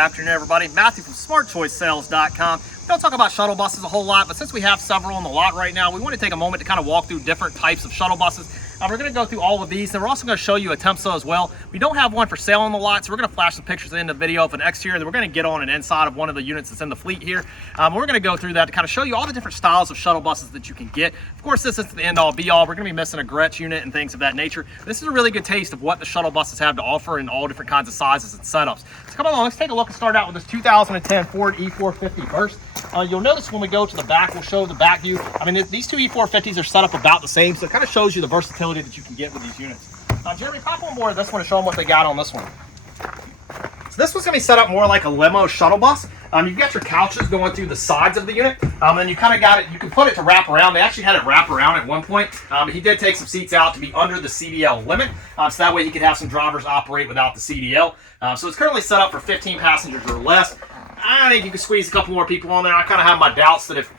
afternoon, everybody. Matthew from smartchoicesales.com. We don't talk about shuttle buses a whole lot, but since we have several on the lot right now, we want to take a moment to kind of walk through different types of shuttle buses. We're going to go through all of these, and we're also going to show you a Tempso as well. We don't have one for sale on the lot, so we're going to flash some pictures in the video of an exterior that we're going to get on an inside of one of the units that's in the fleet here. We're going to go through that to kind of show you all the different styles of shuttle buses that you can get. Of course, this isn't the end-all, be-all. We're going to be missing a Gretsch unit and things of that nature. This is a really good taste of what the shuttle buses have to offer in all different kinds of sizes and setups. So come along, let's take a look and start out with this 2010 Ford E450 first. You'll notice when we go to the back, we'll show the back view. I mean, these two E450s are set up about the same, so it kind of shows you the versatility that you can get with these units. Jeremy, pop on board this one and show them what they got on this one. So this one's going to be set up more like a limo shuttle bus. You've got your couches going through the sides of the unit, and you kind of got it, you can put it to wrap around. They actually had it wrap around at one point. He did take some seats out to be under the CDL limit, so that way he could have some drivers operate without the CDL. So it's currently set up for 15 passengers or less. I think you could squeeze a couple more people on there. I kind of have my doubts that if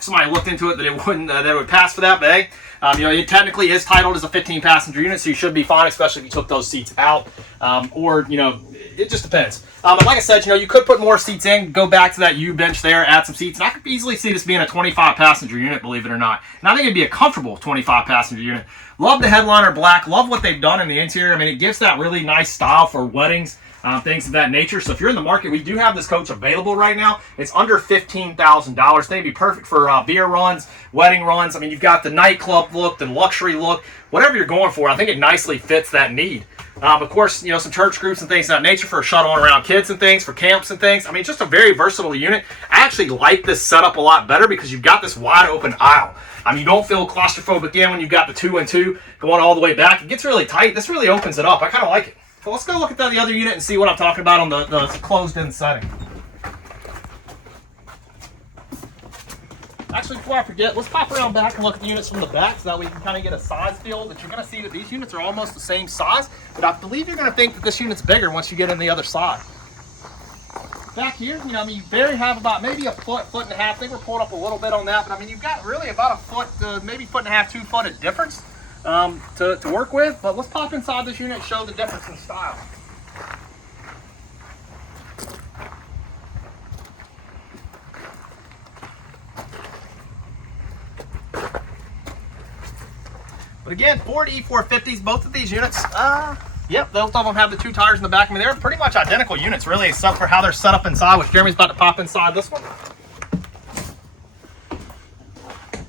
somebody looked into it, that it wouldn't, that it would pass for that. But hey, it technically is titled as a 15-passenger unit, so you should be fine, especially if you took those seats out. It just depends. But like I said, you could put more seats in, go back to that U bench there, add some seats, and I could easily see this being a 25-passenger unit, believe it or not. And I think it'd be a comfortable 25-passenger unit. Love the headliner black. Love what they've done in the interior. I mean, it gives that really nice style for weddings. Things of that nature. So if you're in the market, we do have this coach available right now. It's under $15,000. They'd be perfect for beer runs, wedding runs. I mean, you've got the nightclub look, the luxury look, whatever you're going for. I think it nicely fits that need. Of course, some church groups and things of that nature for shuttling around kids and things, for camps and things. I mean, just a very versatile unit. I actually like this setup a lot better because you've got this wide open aisle. I mean, you don't feel claustrophobic in when you've got the 2 and 2 going all the way back. It gets really tight. This really opens it up. I kind of like it. So let's go look at the other unit and see what I'm talking about on the closed-in setting. Actually, before I forget, let's pop around back and look at the units from the back so that we can kind of get a size feel that you're going to see that these units are almost the same size, but I believe you're going to think that this unit's bigger once you get in the other side. Back here, you barely have about maybe a foot, foot and a half. I think we're pulling up a little bit on that, but I mean, you've got really about a foot, maybe foot and a half, 2 foot of difference to work with. But let's pop inside this unit and show the difference in style. But again, Ford E450s, both of these units, yep, both of them have the 2 tires in the back. I mean, they're pretty much identical units, really, except for how they're set up inside, which Jeremy's about to pop inside this one.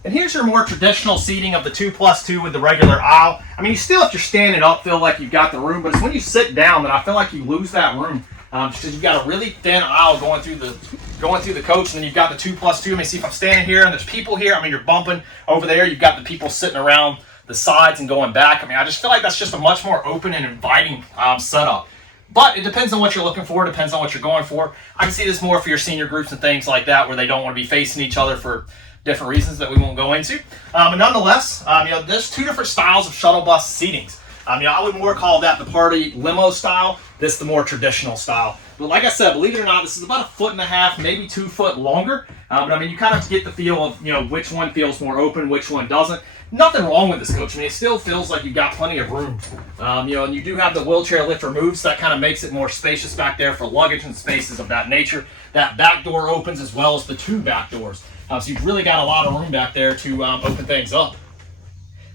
And here's your more traditional seating of the 2+2 with the regular aisle. I mean, you still, if you're standing up, feel like you've got the room, but it's when you sit down that I feel like you lose that room, just because you've got a really thin aisle going through the coach, and then you've got the 2+2. Let me see if I'm standing here and there's people here. I mean, you're bumping over there. You've got the people sitting around the sides and going back. I mean, I just feel like that's just a much more open and inviting setup. But it depends on what you're looking for. It depends on what you're going for. I can see this more for your senior groups and things like that, where they don't want to be facing each other for different reasons that we won't go into. But nonetheless, there's 2 different styles of shuttle bus seatings. I would more call that the party limo style. This the more traditional style. But like I said, believe it or not, this is about a foot and a half, maybe 2 foot longer. But I mean, you kind of get the feel of which one feels more open, which one doesn't. Nothing wrong with this coach. I mean, it still feels like you've got plenty of room. And you do have the wheelchair lift removed, so that kind of makes it more spacious back there for luggage and spaces of that nature. That back door opens as well as the 2 back doors. So you've really got a lot of room back there to open things up.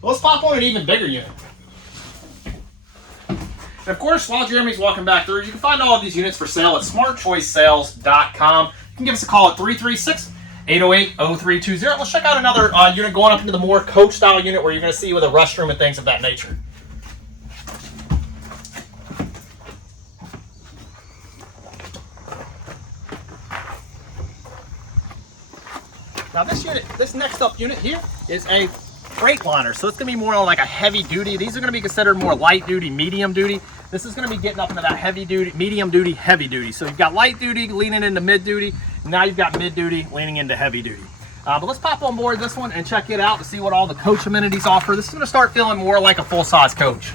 Well, let's pop on an even bigger unit. And of course, while Jeremy's walking back through, you can find all of these units for sale at smartchoicesales.com. You can give us a call at 336-808-0320. Let's check out another unit going up into the more coach-style unit where you're going to see with a restroom and things of that nature. Now this next up unit here is a Freightliner, so it's going to be more like a heavy duty. These are going to be considered more light duty, medium duty. This is going to be getting up into that heavy duty, medium duty, heavy duty. So you've got light duty leaning into mid duty, and now you've got mid duty leaning into heavy duty. But let's pop on board this one and check it out to see what all the coach amenities offer. This is going to start feeling more like a full-size coach.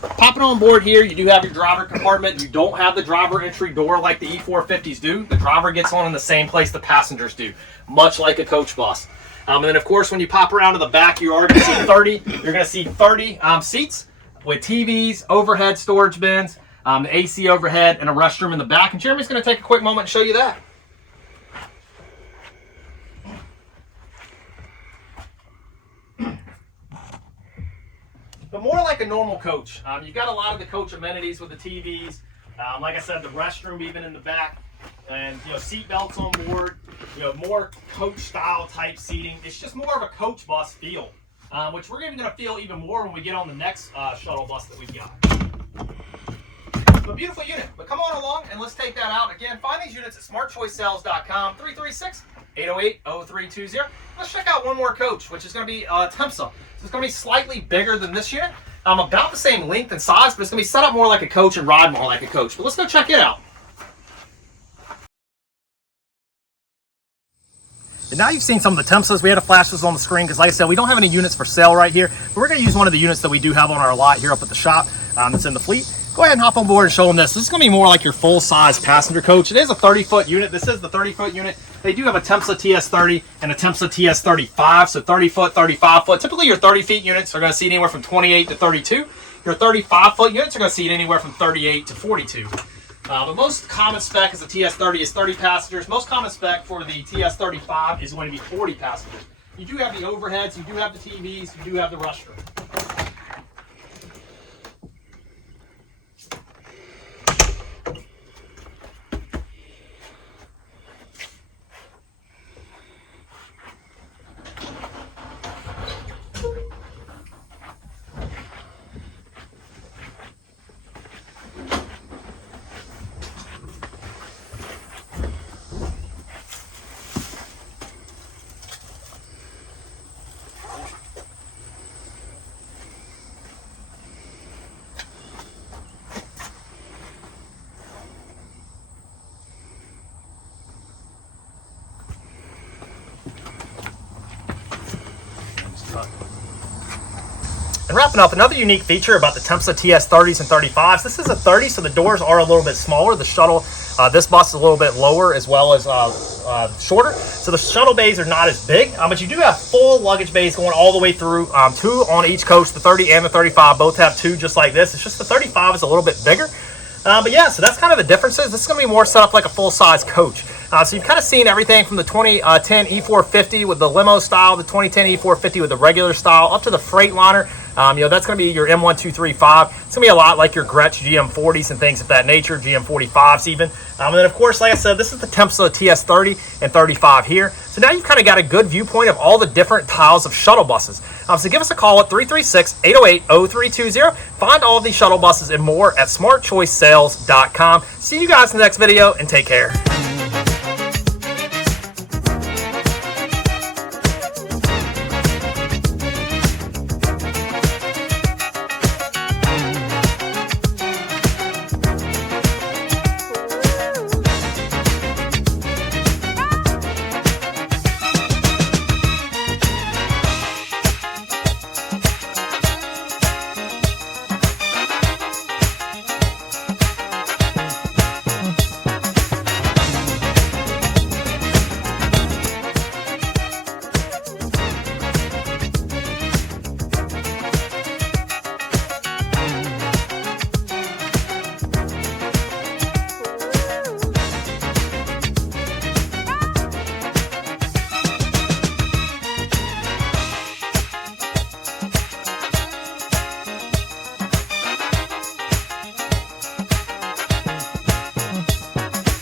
Popping on board here, you do have your driver compartment. You don't have the driver entry door like the E450s do. The driver gets on in the same place the passengers do, much like a coach bus. And then, of course, when you pop around to the back, you are going to see 30. You're going to see 30 seats with TVs, overhead storage bins, the AC overhead, and a restroom in the back. And Jeremy's going to take a quick moment and show you that. But more like a normal coach. You've got a lot of the coach amenities with the TVs. Like I said, the restroom even in the back, and seat belts on board. More coach style type seating. It's just more of a coach bus feel, which we're even going to feel even more when we get on the next shuttle bus that we've got. A beautiful unit. But come on along and let's take that out. Again, find these units at smartchoicesales.com, 336-808-0320. Let's check out one more coach, which is going to be Temsa. It's going to be slightly bigger than this unit. About the same length and size, but it's going to be set up more like a coach and ride more like a coach. But let's go check it out. And now you've seen some of the Temsas. We had to flash this on the screen because, like I said, we don't have any units for sale right here. But we're going to use one of the units that we do have on our lot here up at the shop that's in the fleet. Go ahead and hop on board and show them this. This is going to be more like your full-size passenger coach. It is a 30-foot unit. This is the 30-foot unit. They do have a Temsa TS30 and a Temsa TS35, so 30-foot, 35-foot. Typically, your 30-foot units are going to seat anywhere from 28 to 32. Your 35-foot units are going to seat anywhere from 38 to 42. The most common spec is the TS30 is 30 passengers. Most common spec for the TS35 is going to be 40 passengers. You do have the overheads, you do have the TVs, you do have the restroom. And wrapping up, another unique feature about the Temsa TS30s and 35s. This is a 30, so the doors are a little bit smaller. The shuttle, this bus is a little bit lower as well as shorter. So the shuttle bays are not as big, but you do have full luggage bays going all the way through. 2 on each coach, the 30 and the 35 both have 2 just like this. It's just the 35 is a little bit bigger. But yeah, so that's kind of the differences. This is going to be more set up like a full-size coach. So you've kind of seen everything from the 2010 E450 with the limo style, the 2010 E450 with the regular style, up to the Freightliner. That's going to be your M1235. It's going to be a lot like your Gretsch GM40s and things of that nature, GM45s even. And then, of course, like I said, this is the Temsa TS30 and 35 here. So now you've kind of got a good viewpoint of all the different styles of shuttle buses. So give us a call at 336-808-0320. Find all of these shuttle buses and more at smartchoicesales.com. See you guys in the next video, and take care.